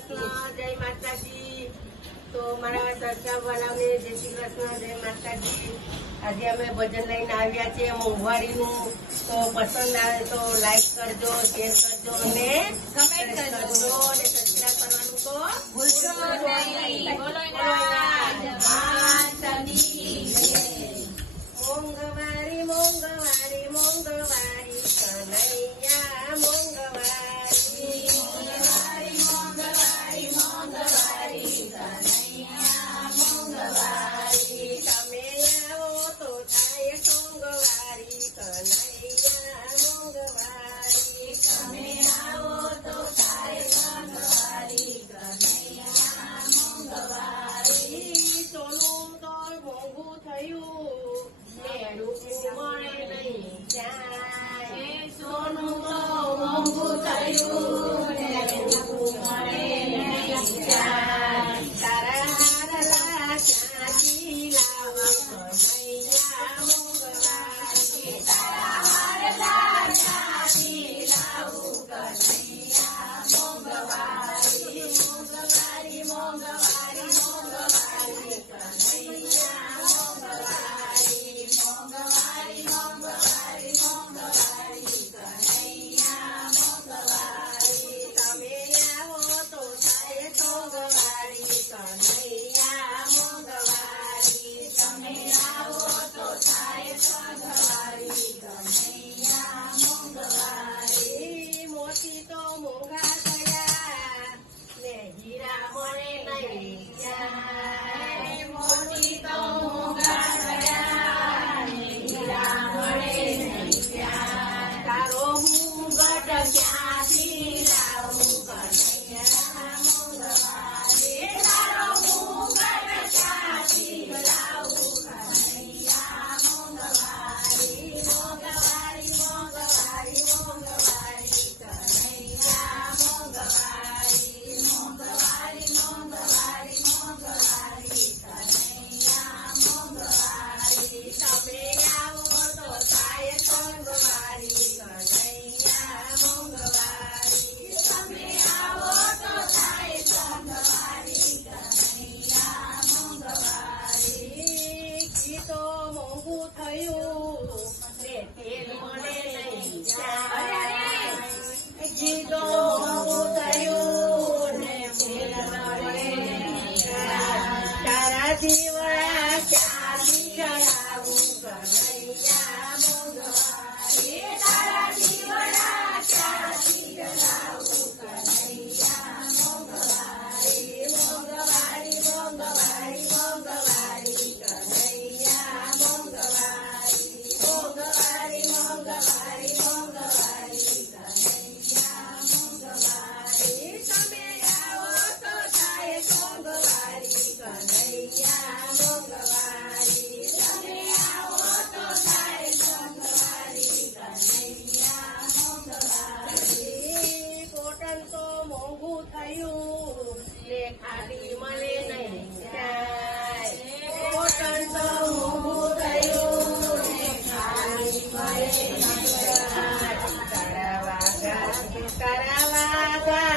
કૃષ્ણ, જય માતાજી. તો મારા સરકાર વાળાને જય શ્રી કૃષ્ણ, જય માતાજી. આજે અમે ભજન લઈને આવ્યા છીએ મોંઘવારીનું. તો પસંદ આવે તો લાઈક કરજો, શેર કરજો અને કમેન્ટ કરજો અને સબસ્ક્રાઇબ કરવાનું તો ભૂલશો નહીં. બોલો મોંઘવારી મોંઘવારી મોંઘવારી કનૈયા મોંઘવારી મોંઘવારી મોંઘવારી કનૈયા મોંઘવારી તમે આવો તો થાય સોંગવારી કનૈયા મોંઘવારી તમે આવો તો થાય સોંગવારી કનૈયા મોંઘવારી સોનું તો મોંઘું થયું મળે નહીં જાય સોનું તો મોંઘું થયું મળે નહીં જાય તારા હારલા ચાંદી લાવું કનૈયા મોંઘવારી તારા હારલા ચાંદી લાવું કનૈયા મોંઘવારી મોંઘવારી મોંઘવારી મોંઘવારી કનૈયા મોંઘવારી મોંઘવારી મોંઘવારી મોંઘવારી કનૈયા મોંઘવારી તમે આવો તો થાય સોંગવારી કનૈયા મોંઘવારી તમે આવો તો થાય સોંગવારી કનૈયા મોંઘવારી મોતી તો મોંઘા થયા ને હીરા મળે નહીં જાય મોતી તો મોંઘા થયા ને હીરા મળે નહીં જાય તારો મુંગટ ક્યાંથી લાવું કનૈયા મોંઘવારી તારો મુંગટ ક્યાંથી લાવું કનૈયા મોંઘવારી મોંઘવારી મોંઘવારી મોંઘવારી કનૈયા મોંઘવારી મોંઘવારી મોંઘવારી મોંઘવારી કનૈયા મોંઘવારી તમે આવો તો થાય સોંગવારી કનૈયા મોંઘવારી તમે આવો તો થાય સોંગવારી કનૈયા મોંઘવારી ગીતો મોંઘું થયું ને તેલ મળે નહીં જાય ગીતો મોંઘું થયું ને તેલ મળે નહીં જાય તારા દીવડા ક્યાંથી ચડાવું કનૈયા મોંઘવારી તારા દીવડા ક્યાંથી ચડાવું કનૈયા મોંઘવારી મોંઘવારી મોંઘવારી મોંઘવારી કનૈયા મોંઘવારી મોંઘવારી મોંઘવારી મોંઘવારી કનૈયા મોંઘવારી તમે આવો તો થાય સોંગવારી કનૈયા મોંઘવારી તમે આવો તો થાય સોંગવારી કનૈયા મોંઘવારી કોટન તો મોંઘું થયું ને ખાલી મળે નહીં જાય કોટન તો મોંઘું થયું ને ખાલી મળે નહીં જાય કરાવા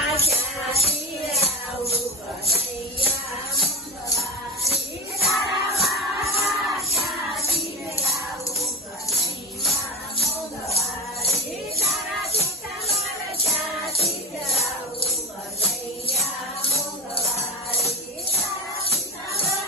ક્યાંથી આવું કનૈયા મોંઘવારી કરાવા ક્યાંથી આવું કનૈયા મોંઘવારી તારા પિતામાર ક્યાંથી આવું કનૈયા મોંઘવારી તારા પિતામાર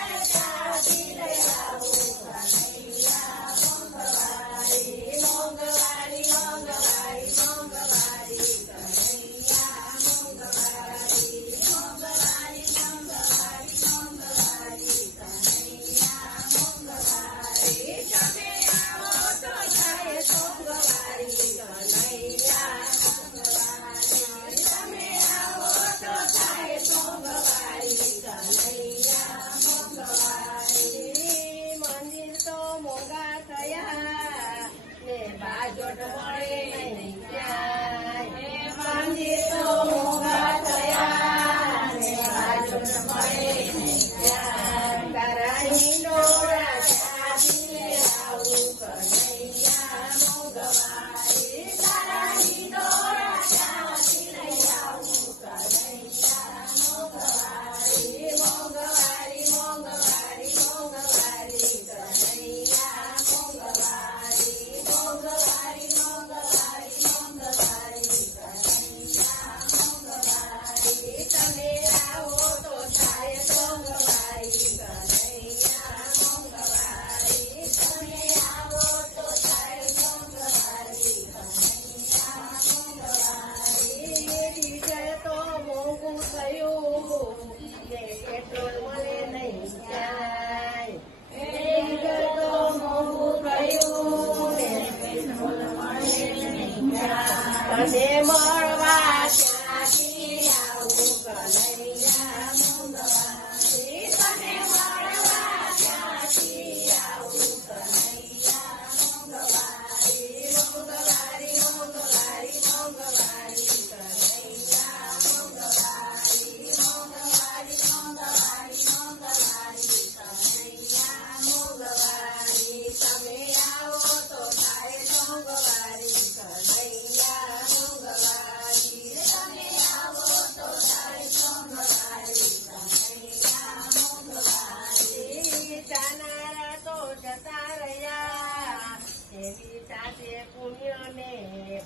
ને પેટ્રોલ મળે નહીં ક્યાંય. ડીઝલ તો મોંઘું થયું ને પેટ્રોલ મળે નહીં ક્યાંય. તને મળવા ક્યાંથી આવું કનૈયા મંગવારી. તને મળવા ક્યાંથી આવું કનૈયા મંગવારી. મંગવારી મંગવારી મંગવારી કનૈયા મંગવારી. મંગવારી મંગવારી મંગવારી કનૈયા મંગવારી. તમે આવો તો થાય મંગવારી કનૈયા મંગવારી. તમે આવો તો થાય મંગવારી કનૈયા મંગવારી. જાનારા તો જતા રહ્યા એવી સાથે પુણ્ય ને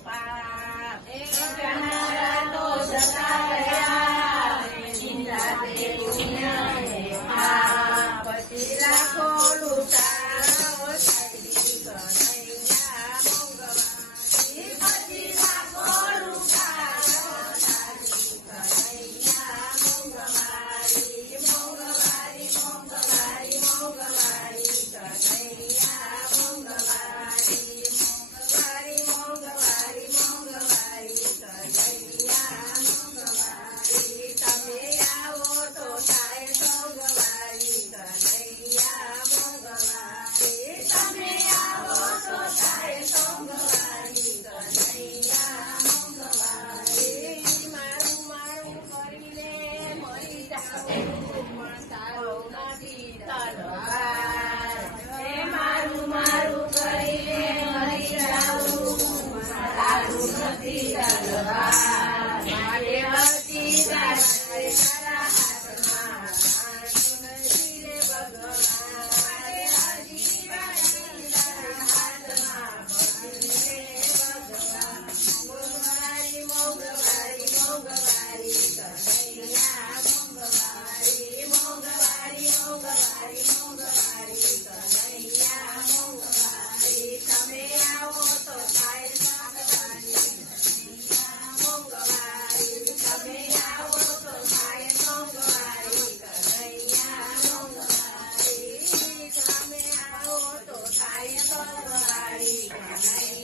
પાપ. જાનારા તો જતા રહ્યા એવી સાથે પુણ્ય ને પાપ. પછી લાખો લૂંટારો થઈ કનૈયા મંગવારી. પછી લાખો લૂંટારો થઈ કનૈયા મંગવારી. મંગવારી મંગવારી મંગવારી કનૈયા મંગવારી. મંગવારી મંગવારી મંગવારી કનૈયા મંગવારી. તમે આવો તો થાય મંગવારી કનૈયા મંગવારી. તમે આવો તો થાય મંગવારી કનૈયા મંગવારી. મારું મારું કરીને મરી જાઉં પણ તારો નથી તલવાર. મારું મારું કરીને મરી જાઉં પણ તારું નથી તલવાર. મારે હતી તારે તારા હાથમાં નથી રે ભગવાન. મારે હતી તારા હાથમાં નથી રે ભગવાન. મંગવારી મંગવારી મંગવારી કનૈયા મંગવારી. મંગવારી મંગવારી મંગવારી કનૈયા મંગવારી. તમે આવો તો થાય મંગવારી કનૈયા મંગવારી. તમે આવો તો થાય મંગવારી કનૈયા મંગવારી. તમે આવો તો થાય મંગવારી કનૈયા